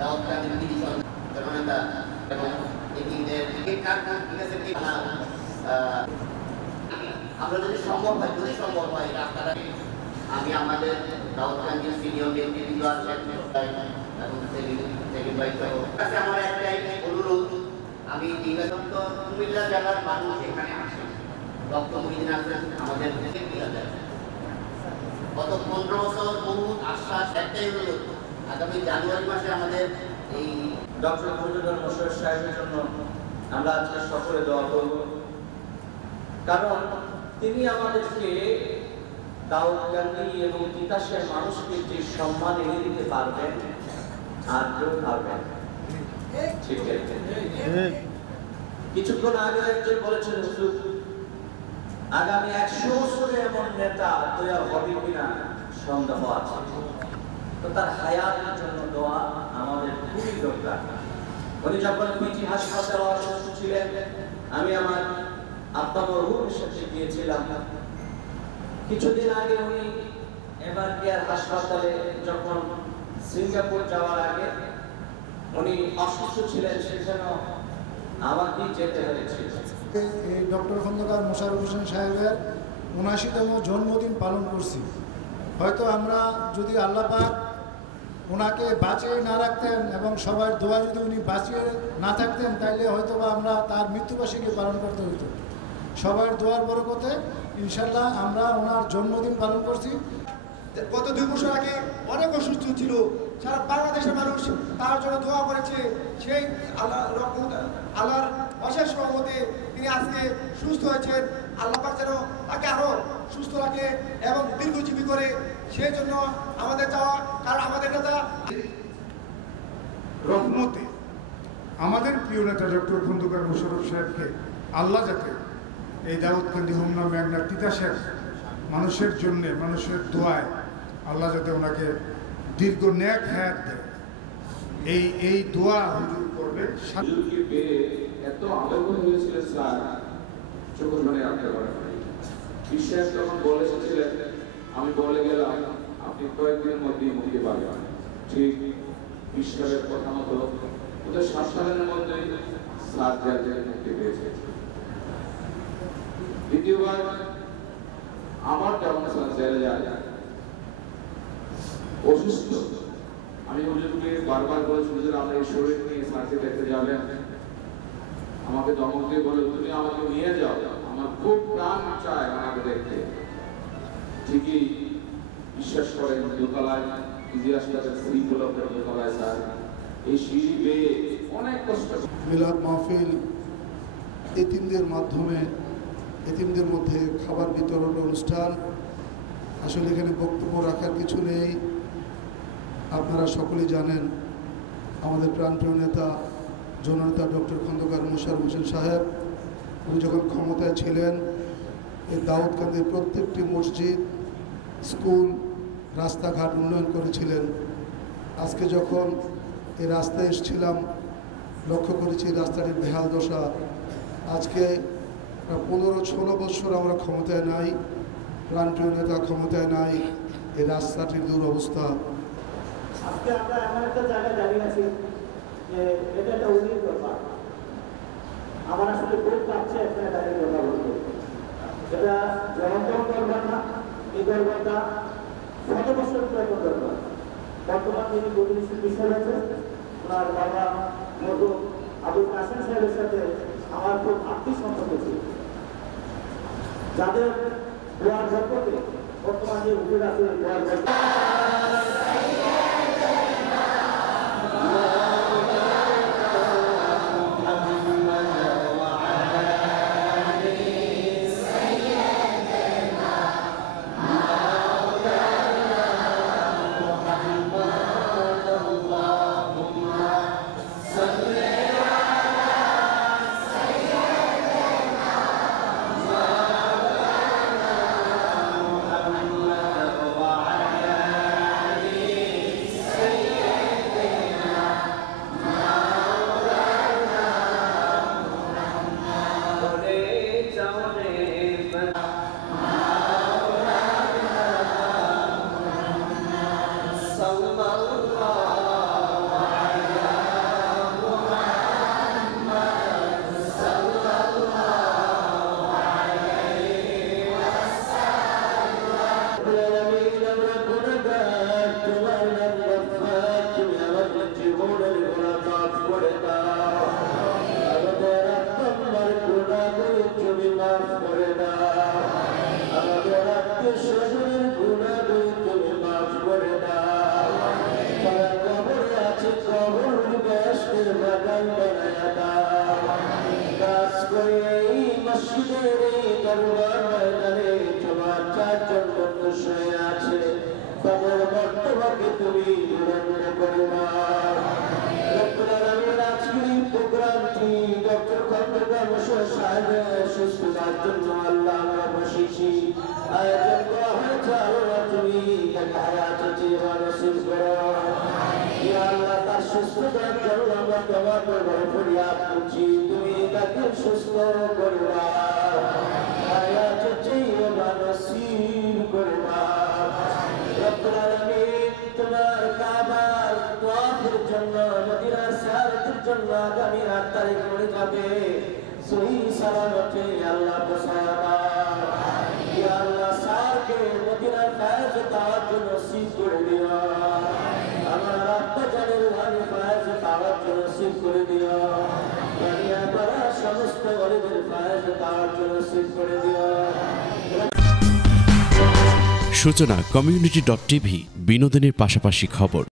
দাউদ কাদের division জননেতা এবং এটিদের আমরা যদি সম্ভব হয় রাস্তাটা আমি আমাদের দাউদ কাদের সিনিয়র নেতৃবৃন্দ আছেন এবং সেলিম ভাই সহ আমার একটাই অনুরোধ, আমি কুমিল্লা জেলার মানুষ এখানে আসেন, ডক্টর মহিদিন আসেন আমাদের গত 15 বছর বহু আশ্বাস একটাই অনুরোধ, আগামী জানুয়ারি মাসে আমাদের এই ডক্টর খন্দকার মোশাররফ সাহেবের জন্য আমরা আজকে সকলে দোয়া করব, কারণ তিনি আমাদেরকে দাউদকান্দি এবং তিতাসের মানুষকে যে সম্মান এনে দিতে পারবেন আর কেউ পারবেন। ঠিক আছে, কিছুক্ষণ আগে একজন বলেছেন হুজুর আগামী 100 বছরে এমন নেতা তৈরি হবে কিনা সন্দেহ আছে, তো তার হায়াতের জন্য দোয়া আমাদের খুবই দরকার। উনি যখন পিজি হাসপাতালে অসুস্থ ছিলেন, আমি আমার আব্বা মরহুমের সাথে গিয়েছিলাম। কিছুদিন আগে উনি এবার কেয়ার হাসপাতালে যখন সিঙ্গাপুর যাওয়ার আগে উনি অসুস্থ ছিলেন, সেজন্য আমাকে যেতে হয়েছিল। ডক্টর খন্দকার মোশাররফ হোসেন সাহেবের ৭৯তম জন্মদিন পালন করছি। হয়তো আমরা যদি আল্লাহ পাক ওনাকে বাঁচিয়ে না রাখতেন এবং সবার দোয়া যদি উনি বাঁচিয়ে না থাকতেন, তাইলে হয়তো বা আমরা তার মৃত্যুবার্ষিকী পালন করতে হতো। সবার দোয়ার বরকতে ইনশাল্লাহ আমরা ওনার জন্মদিন পালন করছি। গত 2 বছর আগে অনেক অসুস্থ ছিল, সারা বাংলাদেশের মানুষ তার জন্য দোয়া করেছে। সেই আল্লাহর অশেষ রহমতে তিনি আজকে সুস্থ হয়েছেন। আল্লাহ পাক যেন তাকে আরো সুস্থ রাখে এবং দীর্ঘজীবী করে, সেই জন্য আমাদের চাওয়া। কারণ আমাদের নেতা রহমতে আমাদের প্রিয় নেতা ডক্টর খন্দকার মোশাররফ সাহেবকে আল্লাহ যাতে এই দাউদকান্দি হোমনা মেঘনা তিতাসের মানুষের জন্যে, মানুষের দোয়ায় আল্লাহ যাতে ওনাকে দীর্ঘ নেক হায়াত দেয়, এই দোয়া হুজুর করবে। হুজুরকে পেয়ে এত আবেগ হয়েছিল স্যার, চোখের মানে রাখতে পারেন। বিশ্বাস যখন বলে এসেছিলেন, আমি বলে গেলাম আপনি কয়েকদিনের মধ্যেই মুক্তি পাবেন। ঠিক বিশ্বাসের কথা মতো ওদের 7 সালের মধ্যে স্যার জেল মুক্তি পেয়েছে। দ্বিতীয়বার আমার যখন স্যার জেলে যায় অসুস্থ, আমি হুজুরকে বারবার বলেছি হুজুর আমরা এই শরীর নিয়ে স্যারকে দেখতে যাবেন। আমাকে ধমক দিয়ে বলে তুমি আমাকে নিয়ে যাও, আমার খুব প্রাণ চায় আমাকে দেখতে। ঠিকই বিশ্বাস করেন দোতলায় ইজি হাসপাতাল সিঁড়ি ব্লকের দোতলায় স্যার এই সিঁড়ি বেয়ে অনেক কষ্ট। মিলাদ মাহফিল এতিমদের মাধ্যমে এতিমদের মধ্যে খাবার বিতরণ অনুষ্ঠান। আসলে এখানে বক্তব্য রাখার কিছু নেই, আপনারা সকলেই জানেন আমাদের প্রাণপ্রিয় নেতা জননেতা ডক্টর খন্দকার মোশাররফ হোসেন সাহেব উনি যখন ক্ষমতায় ছিলেন এই দাউদকান্দির প্রত্যেকটি মসজিদ, স্কুল, রাস্তাঘাট উন্নয়ন করেছিলেন। আজকে যখন এই রাস্তায় এসেছিলাম লক্ষ্য করেছি রাস্তাটির বেহাল দশা। আজকে 15-16 বছর আমরা ক্ষমতায় নাই, প্রাণপ্রিয় নেতা ক্ষমতায় নাই, এই রাস্তাটির দুরবস্থা। আজকে আমরা এমন একটা জায়গায় দাঁড়িয়ে আছি যে এটা একটা উন্নয়ন ব্যাপার। আমার আসলে খুব লাগছে এখানে দাঁড়িয়ে কথা বলতে। এটা জনগণ দরকার না, এই দরকারটা 100 বছর পুরাতন দরকার। বর্তমান যিনি প্রতিনিধিত্ব বিষয় আছে ওনার বাবা মরহুম আবুল কাসেম সাহেবের সাথে আমার খুব আত্মীয় সম্পর্ক ছিল, যাদের দোয়ার বরকতে বর্তমান যে হুজুর আছে দোয়ার বরকতে নেওয়ার জন্য আল্লাহ আমরা বসেছি। আয়োজন করা হয়েছে আল্লাহ তুমি তাকে হায়াতে জীবন নসিব করো। ইয়া আল্লাহ তার সুস্থতার জন্য আমরা তোমার দরবারে ফরিয়াদ করছি, তুমি তাকে সুস্থ করবা, হায়াতে জীবন নসিব করবা। রব্বুল আলামিন তোমার কাবার তোয়াফের জন্য মদিনার জিয়ারতের জন্য আগামী 8 তারিখ পড়ে যাবে, সহি সালামতে আল্লাহ পৌঁছায়া দাও। ইয়া আল্লাহ সারকে মদিনার ফায়জ তাওয়াজ্জু নসিব করে দিও, আমার আব্বা জানের রুহানি ফায়জ তাওয়াজ্জু নসিব করে দিও, দুনিয়া পাড়া সমস্ত গরিবের ফায়জ তাওয়াজ্জু নসিব করে দিও। সূচনা community.tv বিনোদনের পাশাপাশি খবর।